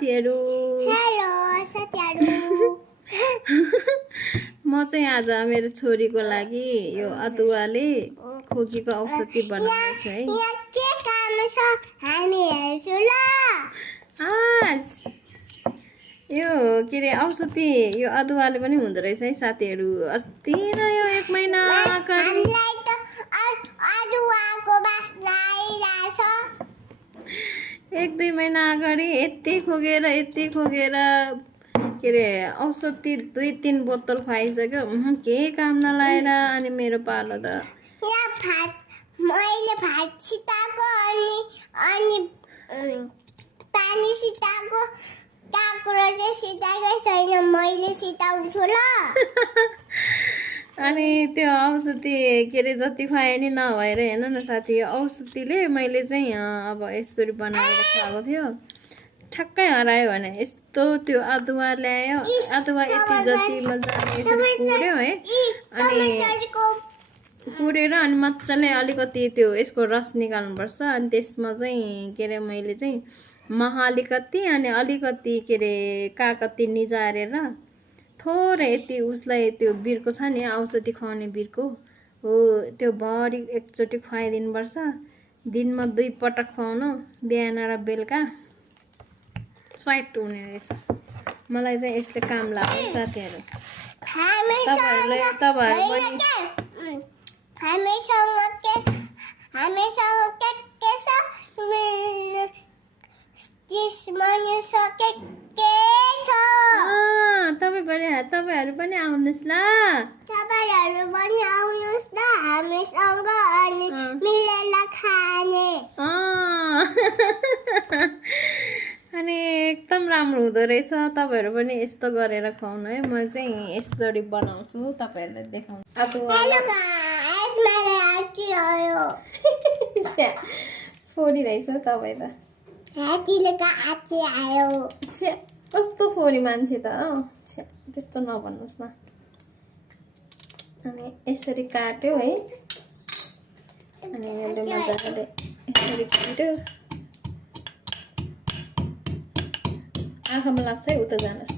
साथीहरु हेलो साथीहरु म चाहिँ आज मेरो छोरीको लागि यो अदुवाले खोकीको औषधि बनाउँदैछु है यहाँ के काम छ हामी हेर्छु ल आज यो के रे औषधि यो अदुवाले पनि हुँदो रहेछ है साथीहरु अस्ति न यो 1 महिना अगाडि हामीलाई त अदुवाको बास्ना आइरहेछ 1-2 महिना अगाडि यति खोगेर के रे औषधि 2-3 बोतल खुवाइसक्यो के काम नलाएर अनि मेरो पालो त यहाँ मैले भात छिटाको अनि पानी छिटाको काँक्रो चाहिँ छिटाकै छैन मैले छिटाउँछु ल अनि त्यो औषधि के रे जति खुवाए नि नभएर हेर्न न साथी यो औषधिले मैले चाहिँ अब यसरी बनाएर खुवाएको थियो ठक्कै हरायो भने यस्तो त्यो अदुवा ल्यायो अदुवा यति जति मजाले यसरी पुर्यो है अनि पुरेर अनि मजाले अलिकति त्यो यसको रस निकाल्नुपर्छ अनि त्यसमा चाहिँ के रे मैले चाहिँ महालिकति अनि अलिकति के रे काकति निजारेर थोरै यति उसलाई त्यो बिर्को छ नि औषधि खुवाउने बिर्को हो त्यो भरि एकचोटि खुवाइदिनुपर्छ दिनमा 2 पटक खुवाउनु बिहान र बेलुका स्वाइट हुने रहेछ मलाई चाहिँ यसले काम लाग्यो साथीहरु तपाईहरु पनि हामीसँग के छ तपाईहरु पनि आउनुस् ल हामीसँग अनि मिलेर खाने अनि एकदम राम्रो हुँदो रहेछ तपाईहरु पनि यस्तो गरेर खुवाउनु है म चाहिँ यसरी बनाउँछु तपाईहरुलाई देखाउँ हेलो गाइस मैले आछि आयो फोरी रहेछ तपाई त हातीले का आछि आयो छे कस्तो फोरी मान्छे त छे त्यस्तो नभन्नुस् न अनि यसरी काट्यो है अनि यसले मजाले यसरी काट्यो आँखामा लाग्छ है उता जानुस्